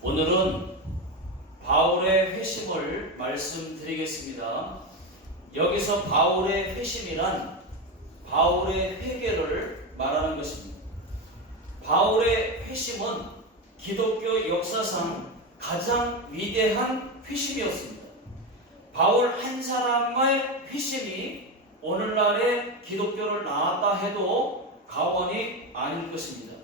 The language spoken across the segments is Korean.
오늘은 바울의 회심을 말씀드리겠습니다. 여기서 바울의 회심이란 바울의 회개를 말하는 것입니다. 바울의 회심은 기독교 역사상 가장 위대한 회심이었습니다. 바울 한 사람의 회심이 오늘날의 기독교를 낳았다 해도 과언이 아닐 것입니다.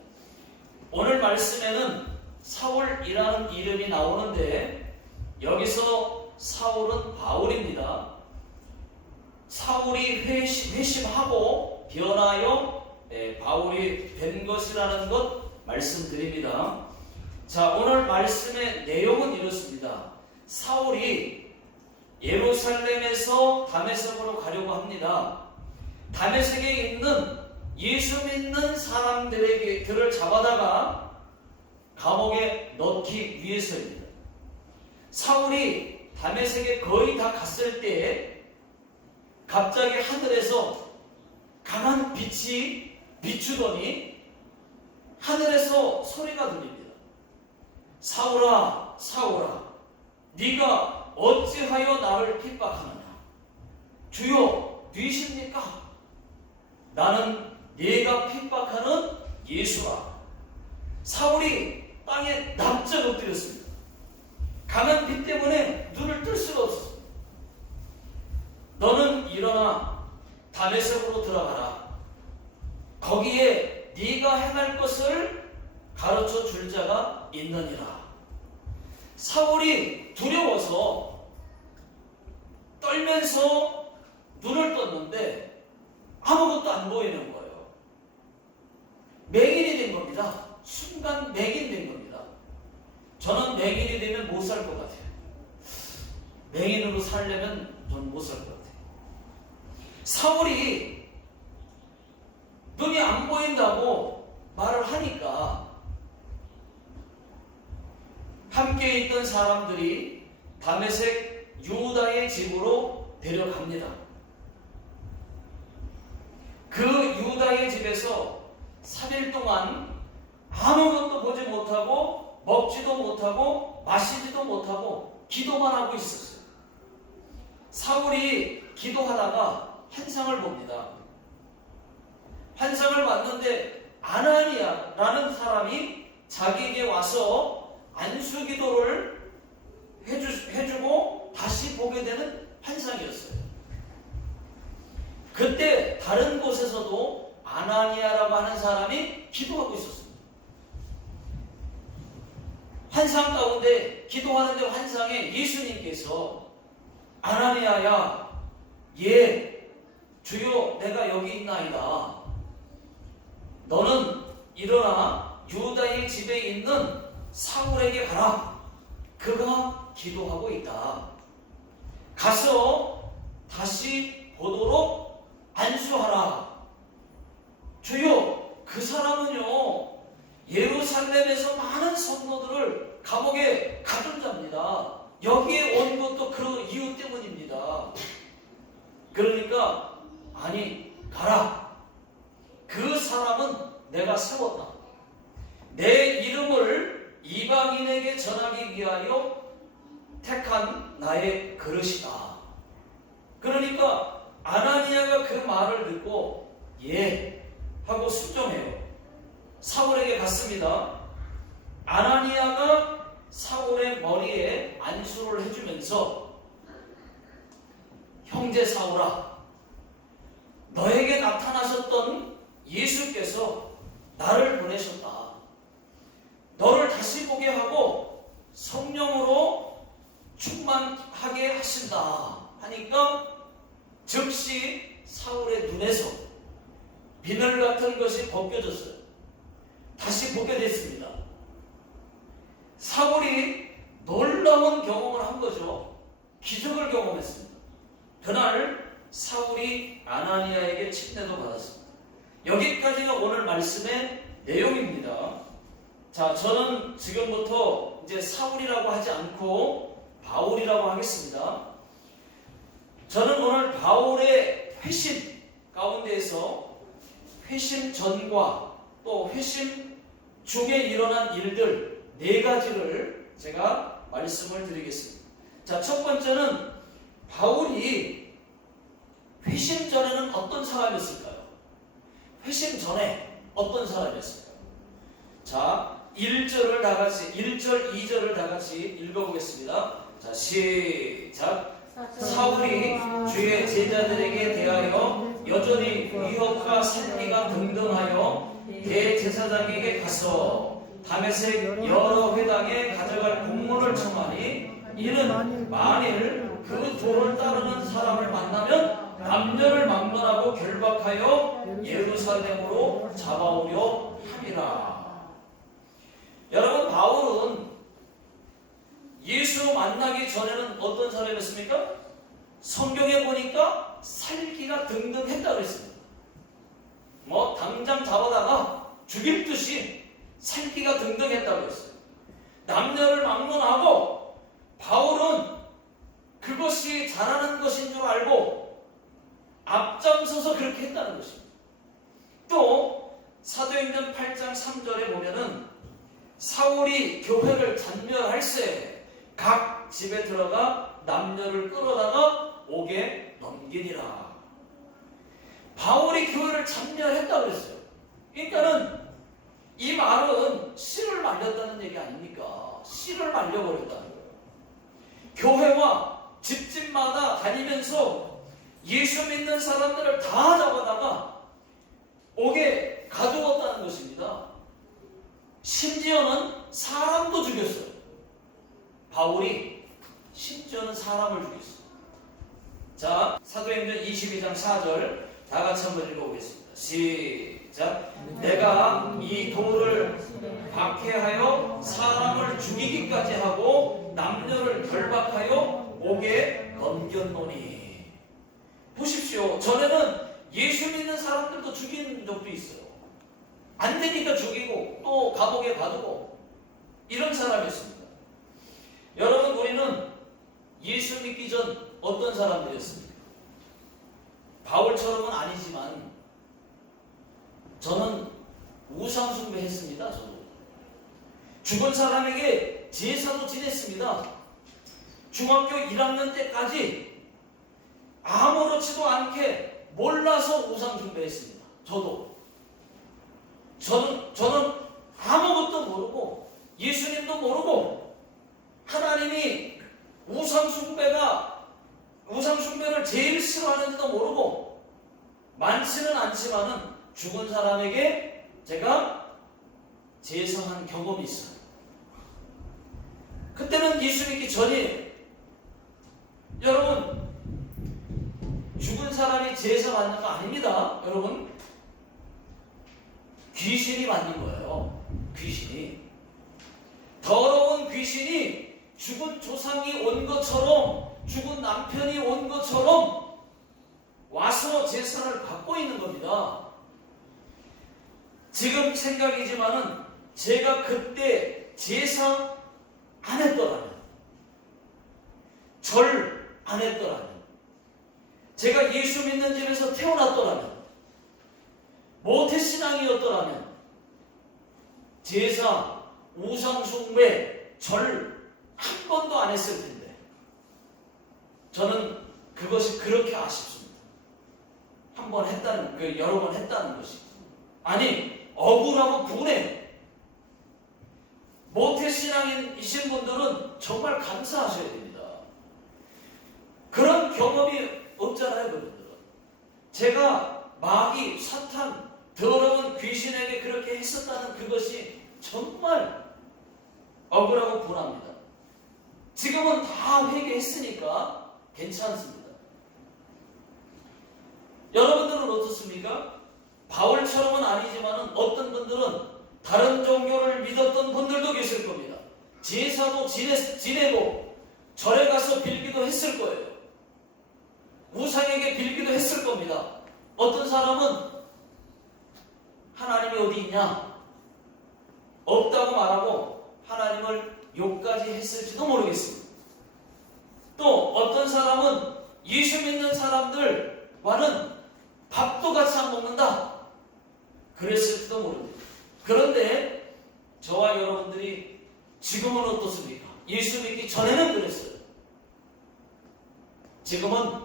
오늘 말씀에는 사울이라는 이름이 나오는데 여기서 사울은 바울입니다. 사울이 회심하고 변하여 바울이 된 것이라는 것 말씀드립니다. 자, 오늘 말씀의 내용은 이렇습니다. 사울이 예루살렘에서 다메섹으로 가려고 합니다. 다메섹에 있는 예수 믿는 사람들을 잡아다가 감옥에 넣기 위해서입니다. 사울이 다메섹에 거의 다 갔을 때 갑자기 하늘에서 강한 빛이 비추더니 하늘에서 소리가 들립니다. 사울아, 사울아, 네가 어찌하여 나를 핍박하느냐? 주여, 누구십니까? 나는 네가 핍박하는 예수라. 사울이 땅에 납작 엎드렸습니다. 강한 빛 때문에 눈을 뜰 수가 없었습니다. 너는 일어나 다메섹으로 들어가라. 거기에 네가 행할 것을 가르쳐 줄 자가 있느니라. 사울이 두려워서 떨면서 눈을 떴는데 아무것도 안 보이는 거예요. 맹인이 된 겁니다. 순간 맹인 된 겁니다. 저는 맹인이 되면 못 살 것 같아요. 맹인으로 살려면 저는 못 살 것 같아요. 사울이 눈이 안 보인다고 말을 하니까 함께 있던 사람들이 다메섹 유다의 집으로 데려갑니다. 그 유다의 집에서 3일 동안 아무것도 보지 못하고 먹지도 못하고 마시지도 못하고 기도만 하고 있었어요. 사울이 기도하다가 환상을 봅니다. 환상을 봤는데 아나니아라는 사람이 자기에게 와서 안수기도를 해주고 다시 보게 되는 환상이었어요. 그때 다른 곳에서도 아나니아라고 하는 사람이 기도하고 있었습니다. 환상 가운데 기도하는데 환상에 예수님께서 아나니아야, 예, 주여 내가 여기 있나이다. 너는 일어나 유다의 집에 있는 사울에게 가라. 그가 기도하고 있다. 가서 다시 보도록 안수하라. 주여, 그 사람은요 예루살렘에서 많은 성도들을 감옥에 가둔 자입니다. 여기에 온 것도 그 이유 때문입니다. 그러니까 아니, 가라. 그 사람은 내가 세웠다. 내 이름을 이방인에게 전하기 위하여 택한 나의 그릇이다. 그러니까 아나니아가 그 말을 듣고 예 하고 순종해요. 사울에게 갔습니다. 아나니아가 사울의 머리에 안수를 해주면서 형제 사울아, 너에게 나타나셨던 예수께서 나를 보내셨다. 너를 다시 보게 하고 성령으로 충만하게 하신다 하니까 즉시 사울의 눈에서 비늘 같은 것이 벗겨졌어요. 다시 보게 됐습니다. 사울이 놀라운 경험을 한 거죠. 기적을 경험했습니다. 그날 사울이 아나니아에게 침례도 받았습니다. 여기까지가 오늘 말씀의 내용입니다. 자, 저는 지금부터 이제 사울이라고 하지 않고 바울이라고 하겠습니다. 저는 오늘 바울의 회심 가운데에서 회심 전과 또 회심 중에 일어난 일들 4가지를 제가 말씀을 드리겠습니다. 자, 첫 번째는 바울이 회심 전에는 어떤 사람이었을까요? 회심 전에 어떤 사람이었을까요? 자, 1절을 다 같이 1절, 2절을 다 같이 읽어보겠습니다. 자, 시작. 사울이 주의 제자들에게 대하여 여전히 위협과 살기가 등등하여 대제사장에게 가서 다메섹 여러 회당에 가져갈 공문을 청하니 이는 만일 그 도를 따르는 사람을 만나면 남녀를 막론하고 결박하여 예루살렘으로 잡아오려 함이라. 여러분, 바울은 예수 만나기 전에는 어떤 사람이었습니까? 성경에 보니까 살기가 등등했다고 했습니다. 뭐 당장 잡아다가 죽일 듯이 살기가 등등했다고 했어요. 남녀를 막론하고 바울은 그것이 잘하는 것인 줄 알고 앞장서서 그렇게 했다는 것입니다. 또 사도행전 8장 3절에 보면은 사울이 교회를 잔멸할세 각 집에 들어가 남녀를 끌어다가 옥에 넘기니라. 바울이 교회를 잔멸했다고 그랬어요. 그러니까는 이 말은 씨를 말렸다는 얘기 아닙니까? 씨를 말려버렸다는 거예요. 교회와 집집마다 다니면서 예수 믿는 사람들을 다 잡아다가 옥에 가두었다는 것입니다. 심지어는 사람도 죽였어요. 바울이 심지어는 사람을 죽였어요. 자, 사도행전 22장 4절 다 같이 한번 읽어보겠습니다. 시작. 내가 이 돌을 박해하여 사람을 죽이기까지 하고 남녀를 결박하여 옥에 넘겼노니. 보십시오. 전에는 예수 믿는 사람들도 죽인 적도 있어요. 안 되니까 죽이고 또 감옥에 가두고 이런 사람이었습니다. 여러분, 우리는 예수 믿기 전 어떤 사람들이었습니까? 바울처럼은 아니지만 저는 우상숭배 했습니다. 저도 죽은 사람에게 제사도 지냈습니다. 중학교 1학년 때까지 아무렇지도 않게 몰라서 우상숭배했습니다. 저는 아무것도 모르고 예수님도 모르고 하나님이 우상숭배를 제일 싫어하는지도 모르고 많지는 않지만은 죽은 사람에게 제가 제사한 경험이 있어요. 그때는 예수 믿기 전이에요. 여러분, 죽은 사람이 제사 받는 거 아닙니다. 여러분, 귀신이 받는 거예요. 귀신이. 더러운 귀신이 죽은 조상이 온 것처럼, 죽은 남편이 온 것처럼 와서 제사를 받고 있는 겁니다. 지금 생각이지만은 제가 그때 제사 안 했더라면, 절 안 했더라면, 제가 예수 믿는 집에서 태어났더라면, 모태신앙이었더라면, 제사, 우상숭배, 절 한 번도 안 했을 텐데, 저는 그것이 그렇게 아쉽습니다. 한 번 했다는, 여러 번 했다는 것이. 아니, 억울하고 분해. 모태신앙이신 분들은 정말 감사하셔야 됩니다. 그런 경험이 없잖아요, 그분들은. 제가 마귀, 사탄, 더러운 귀신에게 그렇게 했었다는 그것이 정말 억울하고 분합니다. 지금은 다 회개했으니까 괜찮습니다. 여러분들은 어떻습니까? 바울처럼은 아니지만 어떤 분들은 다른 종교를 믿었던 분들도 계실 겁니다. 제사도 지내고 절에 가서 빌기도 했을 거예요. 우상에게 빌기도 했을 겁니다. 어떤 사람은 하나님이 어디 있냐? 없다고 말하고 하나님을 욕까지 했을지도 모르겠습니다. 또 어떤 사람은 예수 믿는 사람들과는 밥도 같이 안 먹는다. 그랬을지도 모릅니다. 그런데 저와 여러분들이 지금은 어떻습니까? 예수 믿기 전에는 그랬어요. 지금은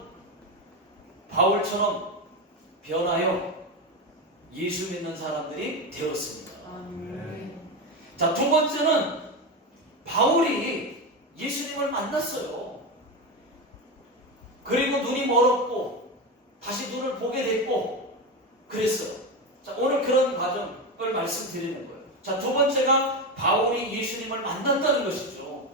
바울처럼 변하여 예수 믿는 사람들이 되었습니다. 자, 두 번째는 바울이 예수님을 만났어요. 그리고 눈이 멀었고 다시 눈을 보게 됐고 그랬어요. 자, 오늘 그런 과정을 말씀드리는 거예요. 자, 두 번째가 바울이 예수님을 만났다는 것이죠.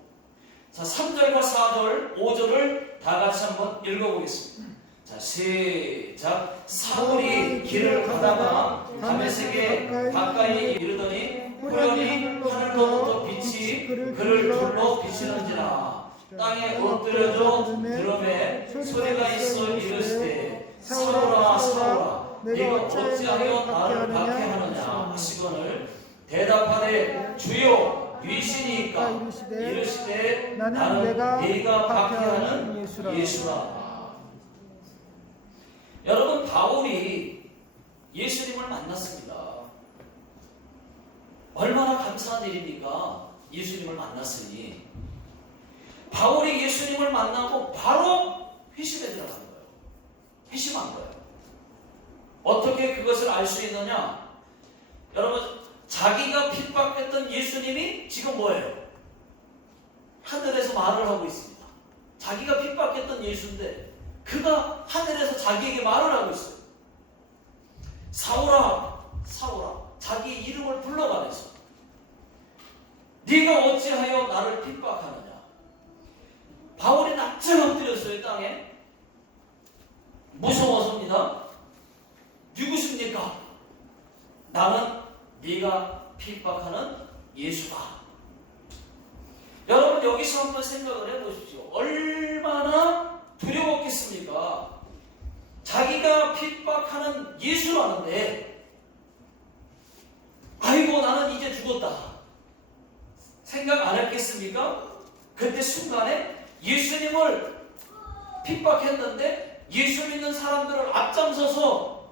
자, 3절과 4절, 5절을 다 같이 한번 읽어보겠습니다. 자, 시작. 사울이 길을 가다가 다메섹에 가까이 이르더니 우연히 하늘로부터 빛이 그를 둘러 비치는지라. 땅에 엎드려져 들음에 소리가 있어 이르시되 사울아 사울아 네가 어찌하여 나를 박해하느냐 하시거늘 대답하되 주여 위신이니까 이르시되 나는 네가 박해하는 예수라. 여러분, 바울이 예수님을 만났습니다. 얼마나 감사한 일입니까? 예수님을 만났으니. 바울이 예수님을 만나고 바로 회심에 들어간 거예요. 회심한 거예요. 어떻게 그것을 알 수 있느냐? 여러분, 자기가 핍박했던 예수님이 지금 뭐예요? 하늘에서 말을 하고 있습니다. 자기가 핍박했던 예수인데 그가 하늘에서 자기에게 말을 하고 있어요. 사울아, 사울아. 자기 이름을 불러가면서 네가 어찌하여 나를 핍박하느냐. 바울이 납작 엎드렸어요, 땅에. 무서워서입니다. 누구십니까? 나는 네가 핍박하는 예수다. 여러분, 여기서 한번 생각을 해보십시오. 얼마나 두려웠겠습니까? 자기가 핍박하는 예수라는데 아이고 나는 이제 죽었다 생각 안 했겠습니까? 그때 순간에 예수님을 핍박했는데 예수 믿는 사람들을 앞장서서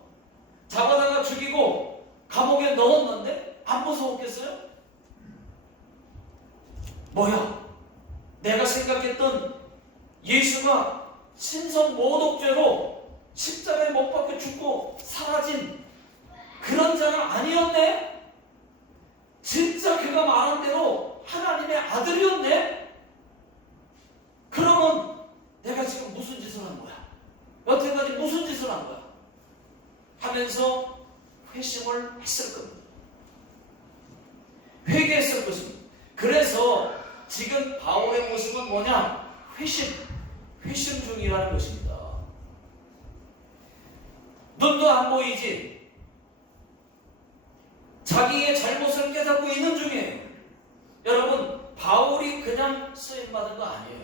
잡아다가 죽이고 감옥에 넣었는데 안 무서웠겠어요? 뭐야? 내가 생각했던 예수가 신성 모독죄로 십자가에 못 박혀 죽고 사라진 그런 자가 아니었네? 진짜 그가 말한 대로 하나님의 아들이었네? 그러면 내가 지금 무슨 짓을 한 거야? 여태까지 무슨 짓을 한 거야? 하면서 회심을 했을 겁니다. 회개했을 것입니다. 그래서 지금 바울의 모습은 뭐냐? 회심 중이라는 것입니다. 눈도 안 보이지? 자기의 잘못을 깨닫고 있는 중이에요. 여러분, 바울이 그냥 쓰임받은 거 아니에요.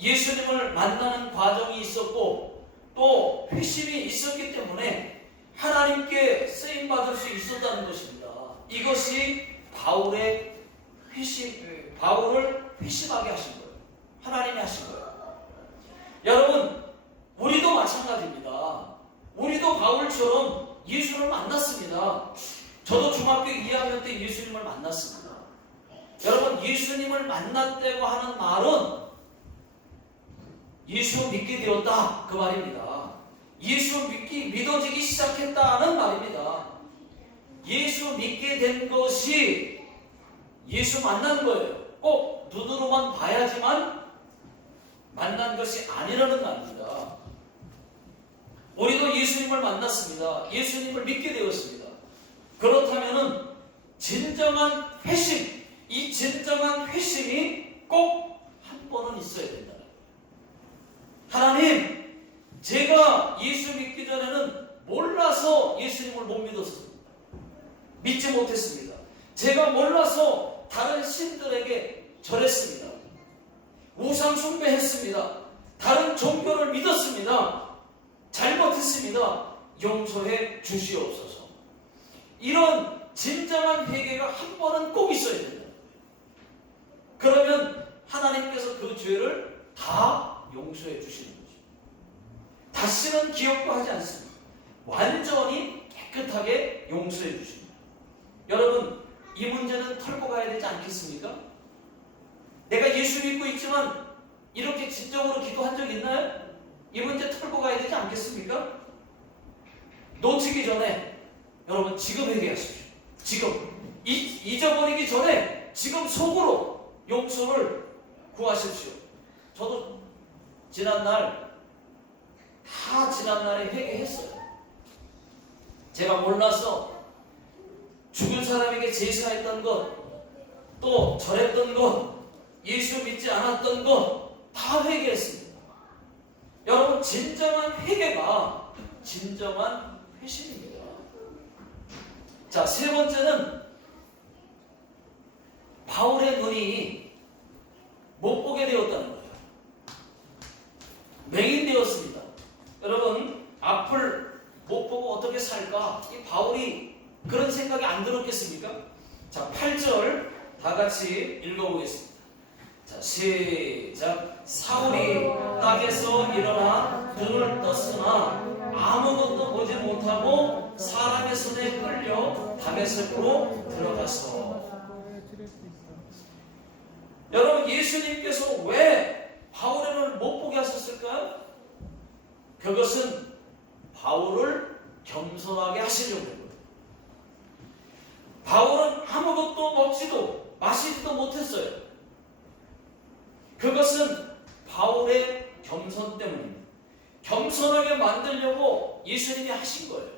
예수님을 만나는 과정이 있었고 또 회심이 있었기 때문에 하나님께 쓰임받을 수 있었다는 것입니다. 이것이 바울의 바울을 회심하게 하신 거예요. 하나님이 하신 거예요. 여러분, 우리도 마찬가지입니다. 우리도 바울처럼 예수를 만났습니다. 저도 중학교 2학년 때 예수님을 만났습니다. 여러분, 예수님을 만났다고 하는 말은 예수 믿게 되었다 그 말입니다. 예수 믿어지기 시작했다는 말입니다. 예수 믿게 된 것이 예수 만난 거예요. 꼭 눈으로만 봐야지만 만난 것이 아니라는 말입니다. 우리도 예수님을 만났습니다. 예수님을 믿게 되었습니다. 그렇다면은 진정한 회심, 이 진정한 회심이 꼭 한 번은 있어야 된다. 하나님, 제가 예수 믿기 전에는 몰라서 예수님을 못 믿었습니다. 믿지 못했습니다. 제가 몰라서 다른 신들에게 절했습니다. 우상 숭배했습니다. 다른 종교를 믿었습니다. 잘못했습니다. 용서해 주시옵소서. 이런 진정한 회개가 한 번은 꼭 있어야 된다. 그러면 하나님께서 그 죄를 다 용서해 주시는 거죠. 다시는 기억도 하지 않습니다. 완전히 깨끗하게 용서해 주십니다. 여러분, 이 문제는 털고 가야 되지 않겠습니까? 있지만 이렇게 진정으로 기도한 적 있나요? 이 문제 털고 가야 되지 않겠습니까? 놓치기 전에 여러분 지금 회개하십시오. 지금 잊어버리기 전에 지금 속으로 용서를 구하십시오. 저도 지난날에 회개했어요. 제가 몰라서 죽은 사람에게 제사했던 것, 또 절했던 것, 예수 믿지 않았던 것 다 회개했습니다. 여러분 진정한 회개가 진정한 회심입니다. 자, 세 번째는 바울의 눈이 못 보게 되었다는 거예요. 맹인되었습니다. 여러분 앞을 못 보고 어떻게 살까? 이 바울이 그런 생각이 안 들었겠습니까? 자, 8절 다 같이 읽어보겠습니다. 자, 시작. 사울이 땅에서 일어나 눈을 떴으나 아무것도 보지 못하고 사람의 손에 끌려 다메섹으로 들어가서. 여러분 예수님께서 왜 바울의 눈을 못 보게 하셨을까요? 그것은 바울을 겸손하게 하시려고 했거든요. 바울은 아무것도 먹지도 마시지도 못했어요. 그것은 바울의 겸손 때문입니다. 겸손하게 만들려고 예수님이 하신 거예요.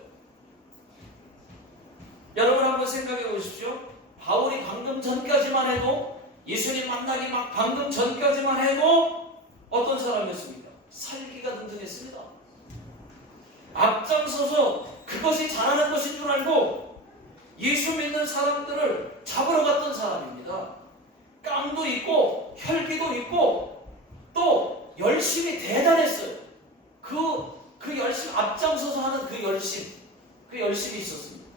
여러분 한번 생각해 보십시오. 바울이 방금 전까지만 해도, 예수님 만나기 막 방금 전까지만 해도 어떤 사람이었습니까? 살기가 든든했습니다. 앞장서서 그것이 잘하는 것인 줄 알고 예수 믿는 사람들을 잡으러 갔던 사람입니다. 깡도 있고 혈기도 있고 또 열심이 대단했어요. 그 열심, 앞장서서 하는 그 열심이 있었습니다.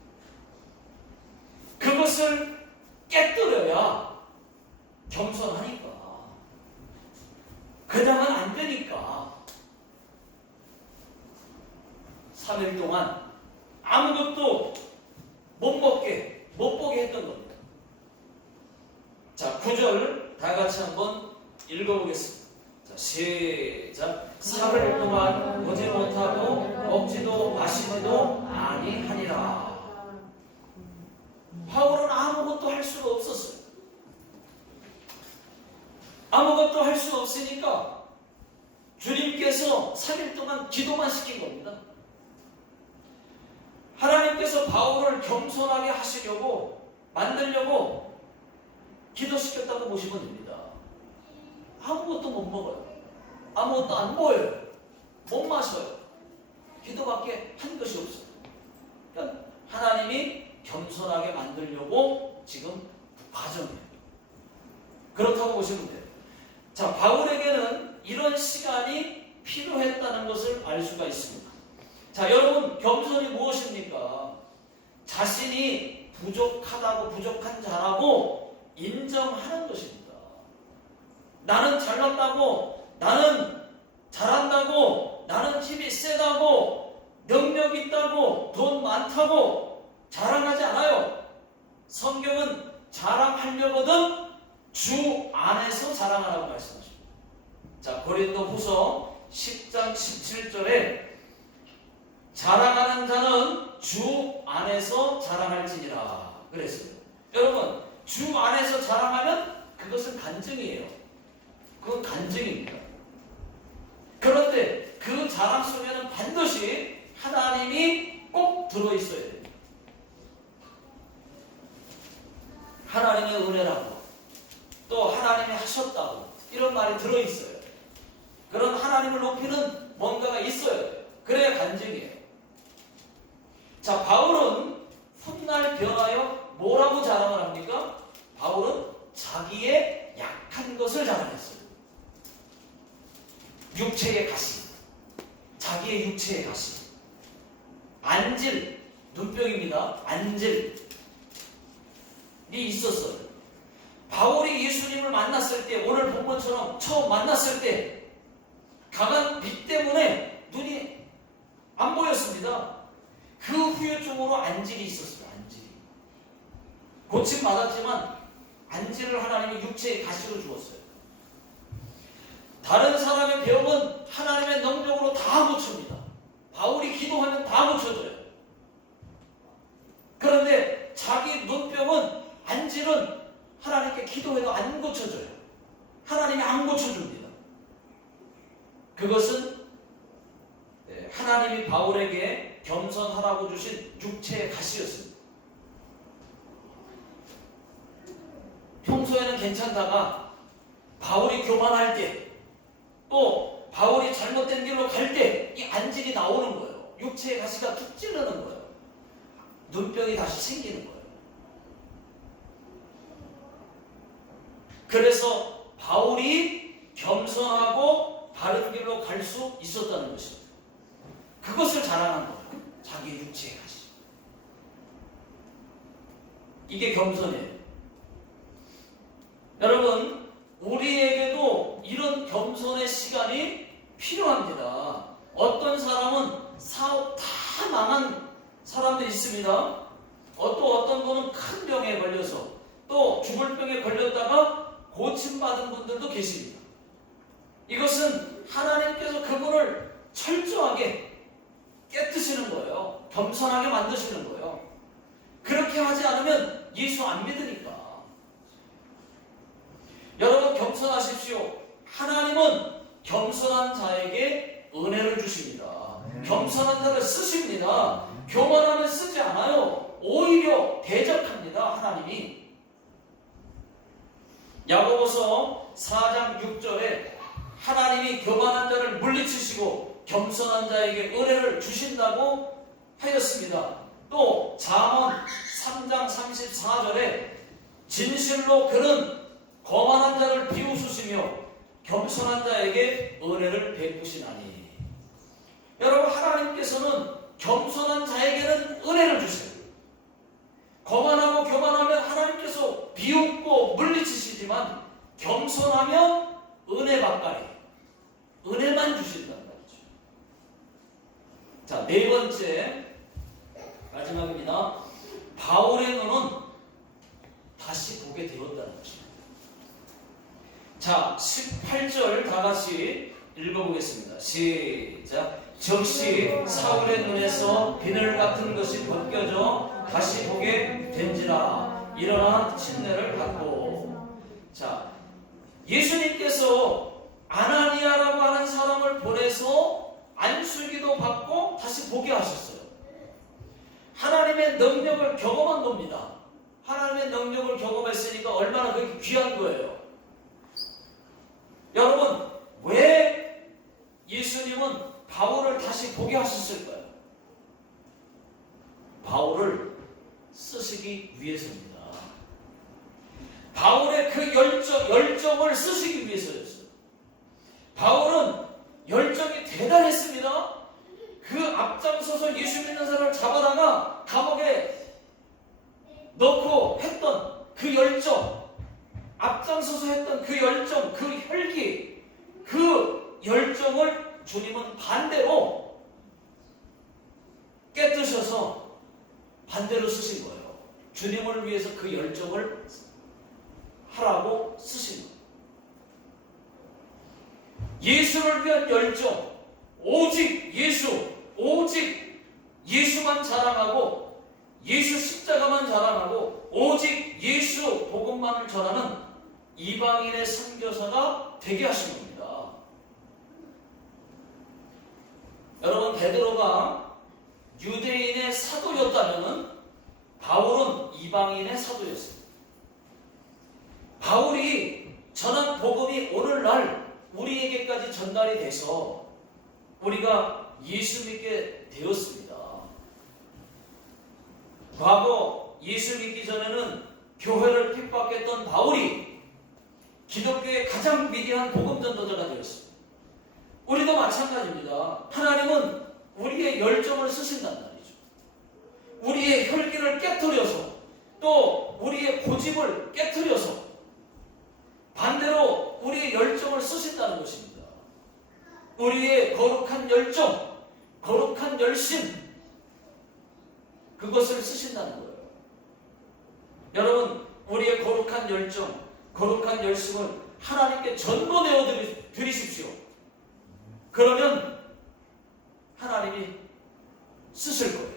그것을 깨뜨려야 겸손하니까, 그냥은 안 되니까 3일 동안 아무것도 못 보게 했던 겁니다. 자, 9절 다 같이 한번 읽어보겠습니다. 자, 시작. 사흘 동안 보지 못하고 먹지도 마시지도 아니하니라. 바울은 아무것도 할 수가 없었어요. 아무것도 할 수 없으니까 주님께서 3일 동안 기도만 시킨 겁니다. 하나님께서 바울을 겸손하게 하시려고, 만들려고 기도시켰다고 보시면 됩니다. 아무것도 못 먹어요. 아무것도 안 보여요. 못 마셔요. 기도밖에 한 것이 없어요. 그러니까 하나님이 겸손하게 만들려고 지금 과정이에요. 그렇다고 보시면 돼요. 자, 바울에게는 이런 시간이 필요했다는 것을 알 수가 있습니다. 자, 여러분 겸손이 무엇입니까? 자신이 부족하다고, 부족한 자라고 인정하는 것입니다. 나는 잘났다고, 나는 잘한다고, 나는 힘이 세다고, 능력 있다고, 돈 많다고 자랑하지 않아요. 성경은 자랑하려거든 주 안에서 자랑하라고 말씀하십니다. 자, 고린도후서 10장 17절에 자랑하는 자는 주 안에서 자랑할지니라 그랬어요. 여러분, 주 안에서 자랑하면 그것은 간증이에요. 그건 간증입니다. 그런데 그 자랑 속에는 반드시 하나님이 꼭 들어있어야 돼요. 하나님의 은혜라고, 또 하나님이 하셨다고, 이런 말이 들어있어요. 그런 하나님을 높이는 뭔가가 있어야 돼요. 그래야 간증이에요. 자, 바울은 훗날 변하여 뭐라고 자랑을 합니까? 바울은 자기의 약한 것을 자랑했어요. 육체의 가시, 자기의 육체의 가시, 안질, 눈병입니다. 안질이 있었어요. 바울이 예수님을 만났을 때, 오늘 본 것처럼 처음 만났을 때 강한 빛 때문에 눈이 안 보였습니다. 그 후유증으로 안질이 있었어요. 안질이. 고침 받았지만 안질을 하나님이 육체의 가시로 주었어요. 다른 사람의 병은 하나님의 능력으로 다 고칩니다. 바울이 기도하면 다 고쳐져요. 그런데 자기 눈병은 안질은 하나님께 기도해도 안 고쳐져요. 하나님이 안 고쳐줍니다. 그것은 하나님이 바울에게 겸손하라고 주신 육체의 가시였습니다. 평소에는 괜찮다가 바울이 교만할 때, 또 바울이 잘못된 길로 갈 때 이 안질이 나오는 거예요. 육체의 가시가 툭 찌르는 거예요. 눈병이 다시 생기는 거예요. 그래서 바울이 겸손하고 바른 길로 갈 수 있었다는 것입니다. 그것을 자랑한 거예요. 자기 육체의 가시. 이게 겸손이에요. 여러분, 우리에게도 이런 겸손의 시간이 필요합니다. 어떤 사람은 사업 다 망한 사람도 있습니다. 또 어떤 분은 큰 병에 걸려서 또 죽을 병에 걸렸다가 고침받은 분들도 계십니다. 이것은 하나님께서 그분을 철저하게 깨뜨시는 거예요. 겸손하게 만드시는 거예요. 그렇게 하지 않으면 예수 안 믿으니까. 여러분, 겸손하십시오. 하나님은 겸손한 자에게 은혜를 주십니다. 겸손한 자를 쓰십니다. 교만하면 쓰지 않아요. 오히려 대적합니다. 하나님이. 야고보서 4장 6절에 하나님이 교만한 자를 물리치시고 겸손한 자에게 은혜를 주신다고 하였습니다. 또 잠언 3장 34절에 진실로 그는 거만한 자를 비웃으시며 겸손한 자에게 은혜를 베푸시나니. 여러분, 하나님께서는 겸손한 자에게는 은혜를 주세요. 거만하고 교만하면 하나님께서 비웃고 물리치시지만 겸손하면 은혜 가까이, 은혜만 주신다는 말이죠. 자, 네 번째 마지막입니다. 바울의 눈은 다시 보게 되었다는 것입니다. 자, 18절 다 같이 읽어보겠습니다. 시작. 즉시 사울의 눈에서 비늘 같은 것이 벗겨져 다시 보게 된지라. 일어나 침례를 받고. 자, 예수님께서 아나니아라고 하는 사람을 보내서 안수기도 받고 다시 보게 하셨어요. 하나님의 능력을 경험한 겁니다. 하나님의 능력을 경험했으니까 얼마나 그게 귀한 거예요. 여러분, 왜 예수님은 바울을 다시 보게 하셨을까요? 바울을 쓰시기 위해서입니다. 바울의 그 열정을 쓰시기 위해서였어요. 바울은 열정이 대단했습니다. 그 앞장서서 예수 믿는 사람을 잡아다가 감옥에 넣고 했던 그 열정, 앞장서서 했던 그 열정, 그 혈기, 그 열정을 주님은 반대로 깨뜨셔서 반대로 쓰신 거예요. 주님을 위해서 그 열정을 하라고 쓰신 거예요. 예수를 위한 열정, 오직 예수만 자랑하고 예수 십자가만 자랑하고 오직 예수 복음만을 전하는 이방인의 선교사가 되게 하신 겁니다. 여러분, 베드로가 유대인의 사도였다면 바울은 이방인의 사도였습니다. 바울이 전한 복음이 오늘날 우리에게까지 전달이 돼서 우리가 예수 믿게 되었습니다. 과거 예수 믿기 전에는 교회를 핍박했던 바울이 기독교의 가장 위대한 복음 전도자가 되었습니다. 우리도 마찬가지입니다. 하나님은 우리의 열정을 쓰신단 말이죠. 우리의 혈기를 깨트려서 또 우리의 고집을 깨트려서 반대로 우리의 열정을 쓰신다는 것입니다. 우리의 거룩한 열정, 거룩한 열심, 그것을 쓰신다는 거예요. 여러분, 우리의 거룩한 열정, 거룩한 열심을 하나님께 전부 내어 드리십시오. 그러면 하나님이 쓰실 거예요.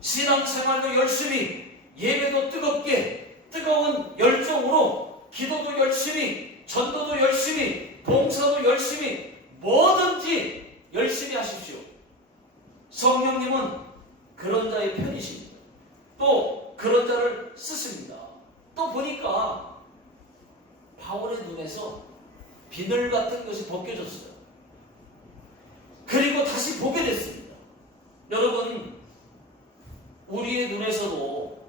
신앙생활도 열심히, 예배도 뜨겁게, 뜨거운 열정으로, 기도도 열심히, 전도도 열심히, 봉사도 열심히, 뭐든지 열심히 하십시오. 성령님은 그런 자의 편이십니다. 또 그런 자를 쓰십니다. 또 보니까 바울의 눈에서 비늘 같은 것이 벗겨졌어요. 그리고 다시 보게 됐습니다. 여러분, 우리의 눈에서도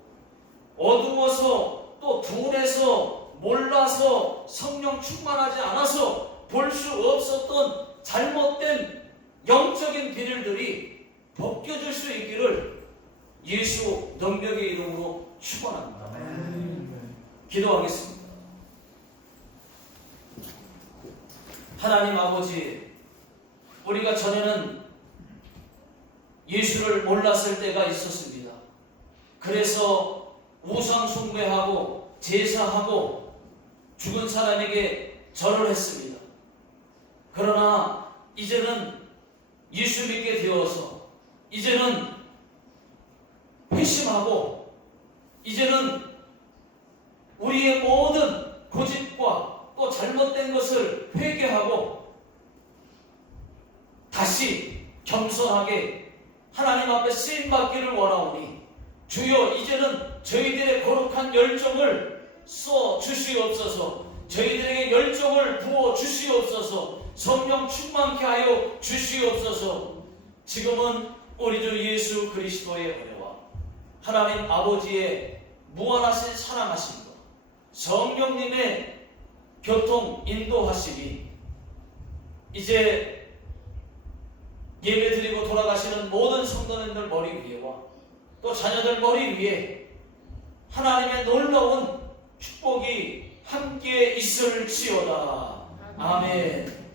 어두워서 또 둔해서 몰라서 성령 충만하지 않아서 볼 수 없었던 잘못된 영적인 비늘들이 벗겨질 수 있기를 예수 능력의 이름으로 축원합니다. 기도하겠습니다. 하나님 아버지, 우리가 전에는 예수를 몰랐을 때가 있었습니다. 그래서 우상 숭배하고 제사하고 죽은 사람에게 절을 했습니다. 그러나 이제는 예수 믿게 되어서 이제는 회심하고 이제는 우리의 모든 고집과 또 잘못된 것을 회개하고 다시 겸손하게 하나님 앞에 쓰임받기를 원하오니 주여, 이제는 저희들의 거룩한 열정을 써 주시옵소서. 저희들에게 열정을 부어 주시옵소서. 성령 충만케 하여 주시옵소서. 지금은 우리 주 예수 그리스도의 은혜와 하나님 아버지의 무한하신 사랑하심과 성령님의 교통 인도하심이 이제 예배드리고 돌아가시는 모든 성도님들 머리 위에와 또 자녀들 머리 위에 하나님의 놀라운 축복이 함께 있을지어다. 아멘.